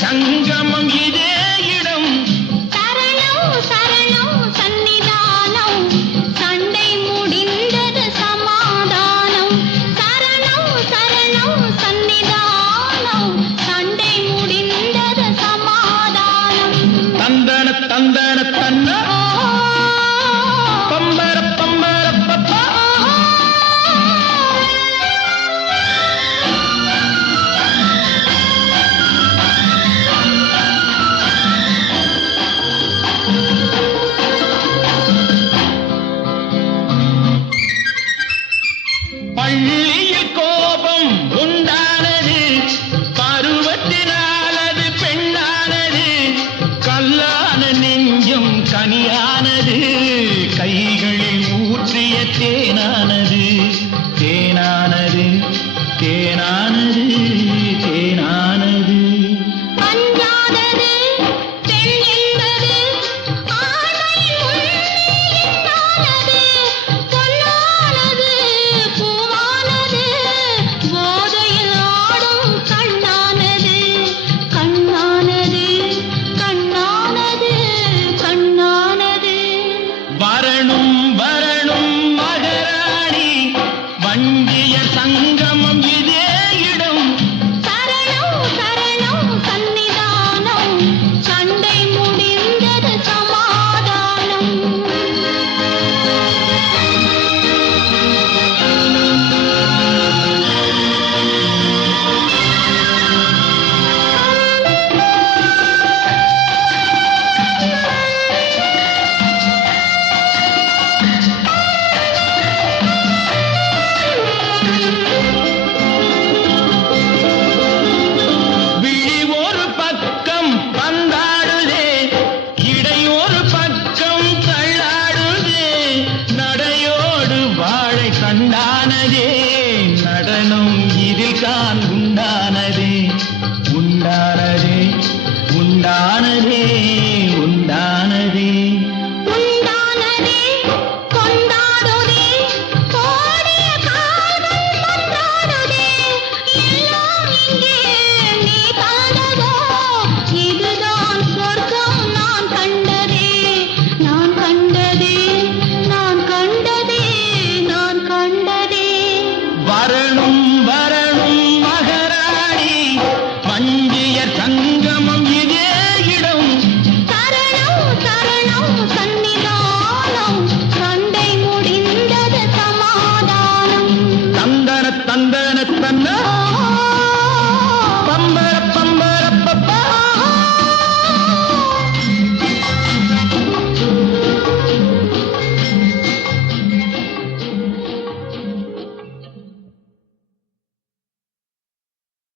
சங்கமம் இதே இடம். சரணம் சரணம் சன்னிதானம், சண்டை முடிந்தது சமாதானம். சரணம் சரணம் சன்னிதானம், சண்டை முடிந்தது சமாதானம். தந்தன தந்தன தன்ன பம்பர பம்பர பப்பா. பள்ளியில் கோபம் உண்டானது, பருவத்தினாலது பெண்ணானது. கல்லான நெஞ்சம் கனியானது, கைகளில் ஊற்றிய தேனானது. தேனானது தேனானது தேனானது. அஞ்சாதது பெண் என்பது ஆண்மையின் உள்ளிருந்தானது. பொன்னானது பூவானது, போதையில் ஆடும் கண்ணானது. கண்ணானது கண்ணானது கண்ணானது. வரணும் வரணும் மகராணி, வண்டிய சங்கமம் இதே இடம். சரணம் சரணம் சன்னிதானம், சண்டை முடிந்தது சமாதானம். விழி ஒரு பக்கம் பந்தாடுதே, இடை ஒரு பக்கம் தள்ளாடுதே. நடையோடு வாழை கண்டானதே, நடனம் இதில் தான் உண்டானதே. உண்டானதே உண்டானதே உண்டானதே. உண்டானதே கொண்டாடுதே, கோடிய காதல் கொண்டாடுதே. எல்லாம் இங்கே நீ காணதோ, இதுதான் சொர்க்கம் நான் கண்டதே. நான் கண்டதே நான் கண்டதே நான் கண்டதே. வரணும்